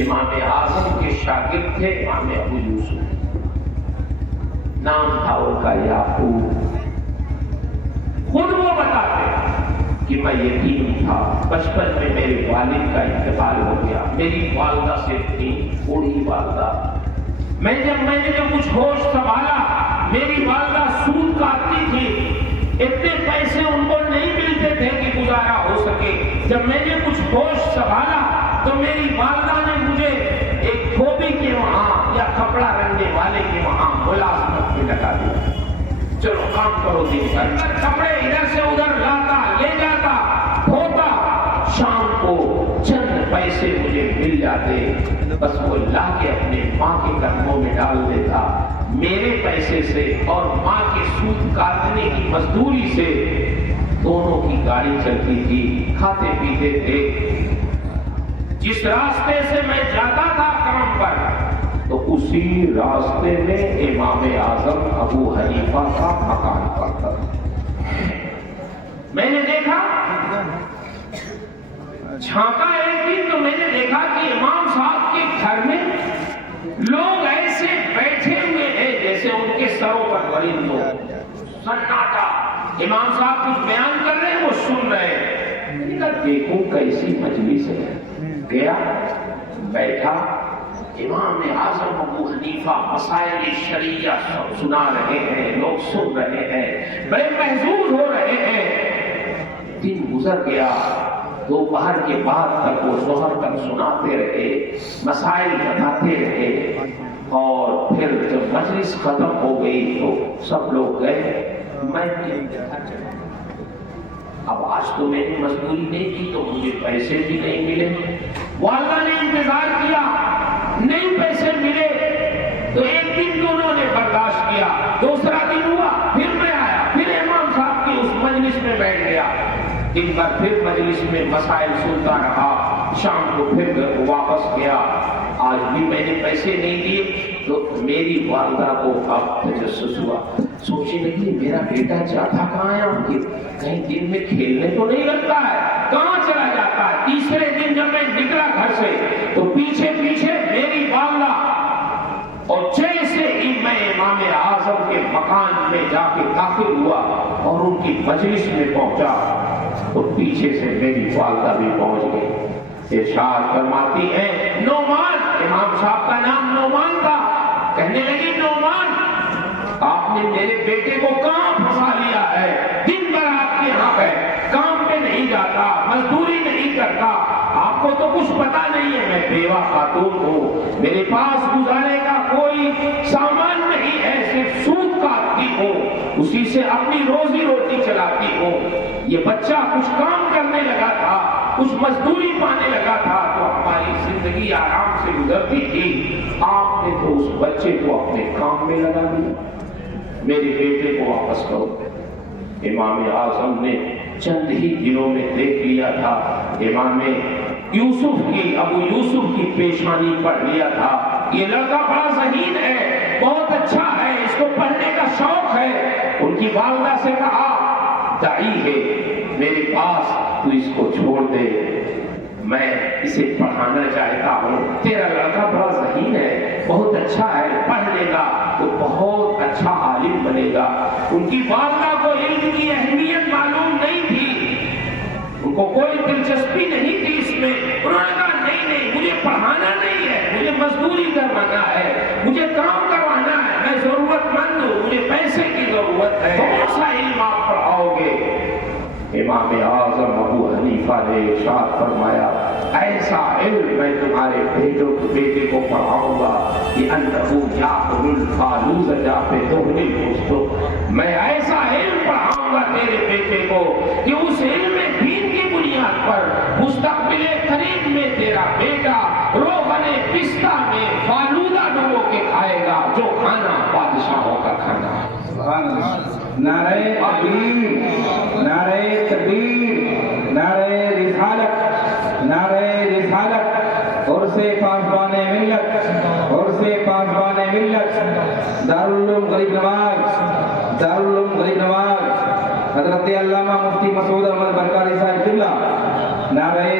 امام اعظم کے شاگرد تھے امام ابو یوسف، نام تھا ان کا یعقوب۔ خود وہ بتاتے کہ میں یتیم تھا، بچپن میں میرے والد کا انتقال ہو گیا، میری والدہ سے تھی بوڑھی والدہ۔ میں نے جب کچھ ہوش سنبھالا، میری والدہ سود کاٹتی تھی، اتنے پیسے ان کو نہیں ملتے تھے کہ گزارا ہو سکے۔ جب میں نے کچھ ہوش سنبھالا تو میری والدہ نے مجھے ایک دھوبی کے وہاں یا کپڑا رنگنے والے کے وہاں ملازمت میں لگا دیا، چلو کام کرو دن بھر، کپڑے ادھر سے ادھر لاتا لے جاتا دھوتا، شام کو چند پیسے مجھے مل جاتے، بس وہ لا کے اپنے ماں کے قدموں میں ڈال دیتا۔ میرے پیسے سے اور ماں کے سود کاٹنے کی مزدوری سے دونوں کی گاڑی چلتی تھی، کھاتے پیتے تھے۔ جس راستے سے میں جاتا تھا کام پر تو اسی راستے میں امام اعظم ابو حنیفہ کا مکان پڑتا تھا۔ میں نے دیکھا، جھانکا ایک دن تو میں نے دیکھا کہ امام صاحب کے گھر میں لوگ ایسے بیٹھے ہوئے ہیں جیسے ان کے سروں پر غریب لوگ، سناٹا۔ امام صاحب کچھ بیان کر رہے ہیں، وہ سن رہے ہیں۔ میں نے کہا دیکھوں کیسی مجلس ہے۔ گیا، بیٹھا، امام اعظم ابو حنیفہ مسائل شرعیہ سنا رہے ہیں، لوگ سن رہے ہیں، بڑے محظوظ ہو رہے ہیں۔ دن گزر گیا، دوپہر کے بعد تک وہ ظہر تک سناتے رہے، مسائل بتاتے رہے، اور پھر جب مجلس ختم ہو گئی تو سب لوگ گئے، میں اب آج تو میں نے مزدوری نہیں کی تو مجھے پیسے بھی نہیں ملے۔ والدہ نے انتظار کیا، نہیں پیسے ملے تو ایک دن دونوں نے برداشت کیا، دوسرا دن ہوا، پھر میں آیا، پھر امام صاحب کی اس مجلس میں بیٹھ گیا، دن بھر پھر مجلس میں مسائل سنتا رہا، شام کو پھر واپس گیا۔ آج بھی میں نے پیسے نہیں دیے تو میری والدہ کو اب تجسس ہوا، سوچنے لگی میرا بیٹا جاتا کہاں ہے، کہیں دن میں کھیلنے تو نہیں لگتا ہے، کہاں چلا جاتا ہے۔ تیسرے دن جب میں نکلا گھر سے تو پیچھے پیچھے میری والدہ، اور جیسے ہی میں امام اعظم کے مکان میں جا کے داخل ہوا اور ان کی مجلس میں پہنچا تو پیچھے سے میری والدہ بھی پہنچ گئی۔ ارشاد فرماتی ہے نعمان، امام صاحب کا نام نعمان تھا، کہنے لگی نعمان آپ نے میرے بیٹے کو کہاں پھنسا لیا ہے، دن بھر آپ کے یہاں پہ کام پہ نہیں جاتا، مزدوری نہیں کرتا، آپ کو تو کچھ پتا نہیں ہے، میں بیوہ خاتون ہوں، میرے پاس گزارے کا کوئی سامان نہیں ہے، صرف سود کاٹتی ہوں، اسی سے اپنی روزی روٹی چلاتی ہوں۔ یہ بچہ کچھ کام کرنے لگا تھا، کچھ مزدوری پانے لگا تھا تو ہماری زندگی آرام سے گزرتی تھی، آپ نے تو اس بچے کو اپنے کام میں لگا دیا، میرے بیٹے کو واپس کرو۔ امام اعظم نے چند ہی دنوں میں دیکھ لیا تھا، امام یوسف کی، ابو یوسف کی پیشانی پڑھ لیا تھا، یہ لڑکا بڑا ذہین ہے، بہت اچھا ہے، اس کو پڑھنے کا شوق ہے۔ ان کی والدہ سے کہا دائی ہے میرے پاس، تو اس کو چھوڑ دے، میں اسے پڑھانا چاہتا ہوں، تیرا لڑکا بڑا ذہین ہے، بہت اچھا ہے، پڑھ لے گا تو بہت اچھا عالم بنے گا۔ ان کی والدہ کو علم کی اہمیت معلوم نہیں تھی، ان کو کوئی دلچسپی نہیں تھی اس میں، انہوں نے کہا نہیں نہیں مجھے پڑھانا نہیں ہے، مجھے مزدوری کروانا ہے، مجھے کام کروانا ہے، میں ضرورت مند ہوں، مجھے پیسے کی ضرورت ہے، کون سا علم آپ پڑھاؤ گے؟ امام اعظم ابو حنیفہ نے ارشاد فرمایا ایسا علم میں تمہارے بیٹے کو پڑھاؤں گا کہ انہو یاکل الفالوز جافے دہن الفستق، میں ایسا علم پڑھاؤں گا تیرے بیٹے کو کہ اس علم دین کی بنیاد پر مستقبل قریب میں تیرا بیٹا روغن پستہ میں فالودہ ڈبو کے کھائے گا، جو کھانا بادشاہوں کا کھانا ہے۔ سبحان اللہ۔ نعرہ تکبیر، نعرہ تکبیر، نعرہ رسالت، نعرہ رسالت، عرس پاسبان ملت، عرس پاسبان ملت، دارالعلوم غریب نواز، دارالعلوم غریب نواز، حضرت علامہ مفتی مسعود احمد برکاری صاحب قبلہ، نعرہ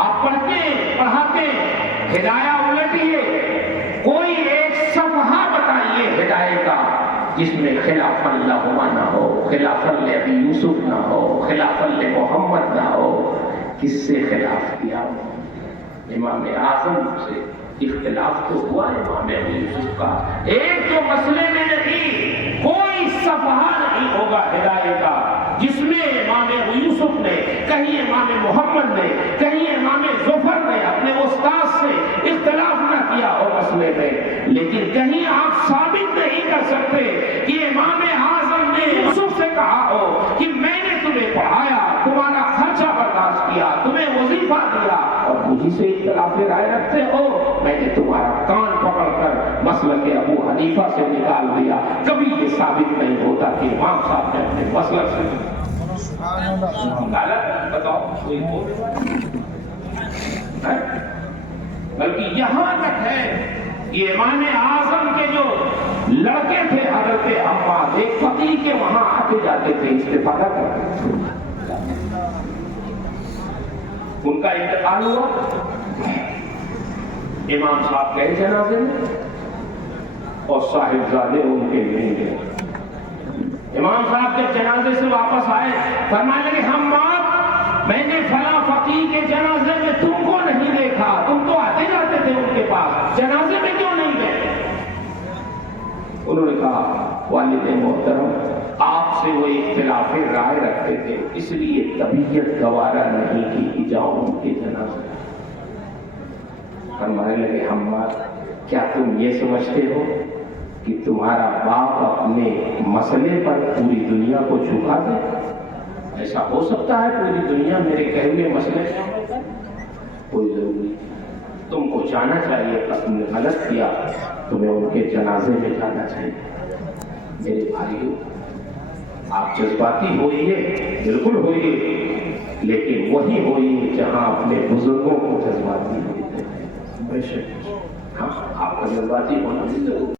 آپ پڑھتے پڑھاتے ہدایہ الٹیے، کوئی ایک صفحہ بتائیے ہدایت کا جس میں خلاف اللہما نہ ہو، خلاف ابی یوسف نہ ہو، خلاف محمد نہ ہو. کس سے خلاف کیا؟ امام اعظم سے اختلاف تو ہوا امام ابی یوسف کا، ایک جو مسئلے میں نہیں، کوئی صفحہ نہیں ہوگا ہدایت کا جس میں امام ابو یوسف نے، کہیں امام محمد نے، کہیں امام ظفر نے اپنے استاد سے اختلاف نہ کیا ہو مسئلے میں. لیکن کہیں آپ ثابت نہیں کر سکتے کہ امام اعظم نے یوسف سے کہا ہو کہ میں نے تمہیں پڑھایا، تمہارا خرچہ برداشت کیا، تمہیں وظیفہ دیا اور مجھے سے اختلاف رائے رکھتے ہو، میں نے تمہارا کان پکڑ کر مسلک ابو حنیفہ سے نکال دیا. کبھی یہ ثابت نہیں ہوتا کہ امام صاحب نے اپنے مسلک سے غلط بتاؤ کوئی بلکہ یہاں تک ہے یہ امام اعظم کے جو لڑکے تھے حضرت عباس، ایک فقیر کے وہاں آتے جاتے تھے، استفادہ کرتے تھے. ان کا انتقال ہوا، امام صاحب گئے جنازے میں اور صاحبزادے ان کے نہیں گئے. امام صاحب جب جنازے سے واپس آئے فرمانے لگے حماد، میں نے فلاں فقیر کے جنازے میں تم کو نہیں دیکھا، تم تو آتے جاتے تھے ان کے پاس، جنازے میں کیوں نہیں گئے؟ انہوں نے کہا والد محترم آپ سے وہ اختلاف رائے رکھتے تھے، اس لیے طبیعت گوارا نہیں کی کہ جاؤ ان کے جنازے. فرمانے لگے حماد، کیا تم یہ سمجھتے ہو کہ تمہارا باپ اپنے مسئلے پر پوری دنیا کو جھکا دے؟ ایسا ہو سکتا ہے پوری دنیا میرے کہے ہوئے مسئلے میں؟ کوئی ضروری نہیں. تم کو جانا چاہیے، تم نے غلط کیا، تمہیں ان کے جنازے میں جانا چاہیے. میرے بھائیو، آپ جذباتی ہوئیے، بالکل ہوئیے، لیکن وہی ہوئیے جہاں اپنے بزرگوں کو جذباتی ہوئے. ہاں، آپ کا جذباتی ہونا بھی ضروری.